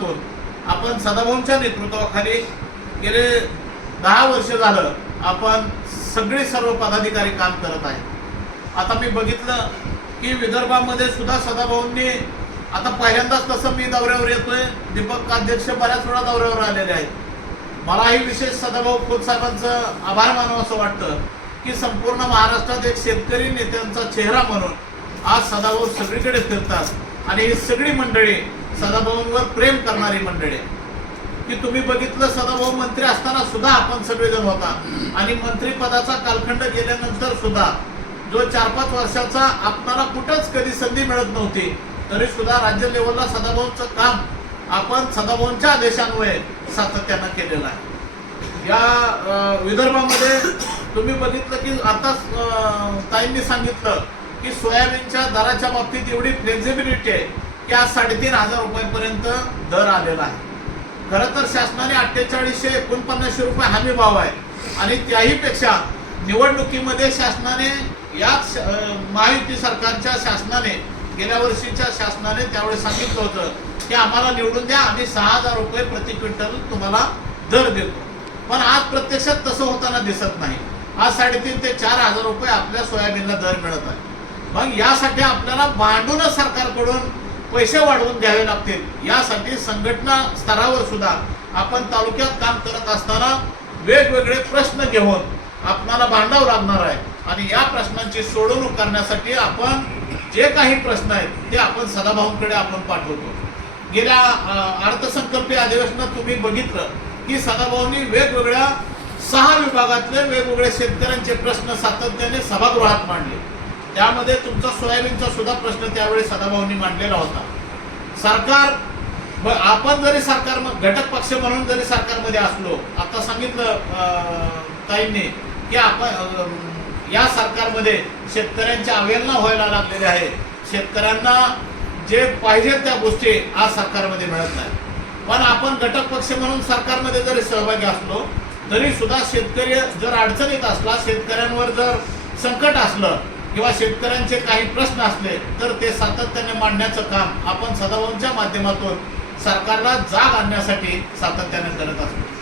माध्यमातून आपण सदाभाऊंच्या नेतृत्वाखाली गेले दहा वर्ष झालं आपण सगळे सर्व पदाधिकारी काम करत आहे आता मी बघितलं की विदर्भामध्ये सुद्धा सदाभाऊंनी आता पहिल्यांदाच तसं मी दौऱ्यावर येतोय. दीपक अध्यक्ष बऱ्याच वेळा दौऱ्यावर आलेले आहेत. मलाही विशेष सदाभाऊ खोत साहेबांचं आभार मानावं असं वाटतं की संपूर्ण महाराष्ट्रात एक शेतकरी नेत्यांचा चेहरा म्हणून आज सदाभाऊ सगळीकडे फिरतात. आणि ही सगळी मंडळी सदाभाऊंवर प्रेम करणारी मंडळी. की तुम्ही बघितलं सदाभाऊ मंत्री असताना सुद्धा आपण सगळेजण होता. आणि मंत्रीपदाचा कालखंड गेल्यानंतर सुद्धा जो चार पाच वर्षाचा आपणाला कुठंच कधी संधी मिळत नव्हती तरी सुद्धा राज्य लेवलला सदाभाऊंचं काम आपण सदाभाऊंच्या आदेशान्वये सातत्यानं केलेलं आहे. या विदर्भामध्ये तुम्ही बघितलं की आता ताईंनी सांगितलं की सोयाबीनच्या दराच्या बाबतीत एवढी फ्लेक्झिबिलिटी आहे. त्या साडेतीन हजार रुपयापर्यंत दर आलेला आहे. खरं तर शासनाने अठ्ठेचाळीसशे एकोणपन्नासशे रुपये हमी भाव आहे. आणि त्याही पेक्षा निवडणुकीमध्ये शासनाने याच महायुती सरकारच्या शासनाने गेल्या वर्षीच्या शासनाने त्यावेळेस सांगितलं होतं की आम्हाला निवडून द्या आम्ही सहा हजार रुपये प्रति क्विंटल तुम्हाला दर देतो. पण आज प्रत्यक्षात तसं होताना दिसत नाही. आज साडेतीन ते चार हजार रुपये आपल्या सोयाबीनला दर मिळत आहे. मग यासाठी आपल्याला भांडूनच सरकारकडून पैसे वाढवून द्यावे लागतील. यासाठी संघटना स्तरावर सुद्धा आपण तालुक्यात काम करत असताना वेगवेगळे प्रश्न घेऊन आपणाला भांडावं लागणार आहे. आणि या प्रश्नांची सोडवणूक करण्यासाठी आपण जे काही प्रश्न आहेत ते आपण सदाभाऊंकडे आपण पाठवतो. गेल्या अर्थसंकल्पीय अधिवेशनात तुम्ही बघितलं की सदाभाऊंनी वेगवेगळ्या सहा विभागातले वेगवेगळे शेतकऱ्यांचे प्रश्न सातत्याने सभागृहात मांडले. त्यामध्ये तुमचा सोयाबीनचा सुद्धा प्रश्न त्यावेळी सदाभाऊंनी मांडलेला होता. सरकार आपण जरी सरकार घटक पक्ष म्हणून जरी सरकारमध्ये असलो आता सांगितलं अं, ताईंनी की आपण या सरकारमध्ये शेतकऱ्यांच्या अवहेलना व्हायला लागलेली आहे. शेतकऱ्यांना जे पाहिजे त्या गोष्टी आज सरकारमध्ये मिळत नाही. पण आपण घटक पक्ष म्हणून सरकारमध्ये जरी सहभागी असलो तरी सुद्धा शेतकरी जर अडचणीत असला शेतकऱ्यांवर जर संकट असलं किंवा शेतकऱ्यांचे काही प्रश्न असले तर ते सातत्याने मांडण्याचं काम आपण सदाभाऊंच्या माध्यमातून सरकारला जाग आणण्यासाठी सातत्याने करत असतो.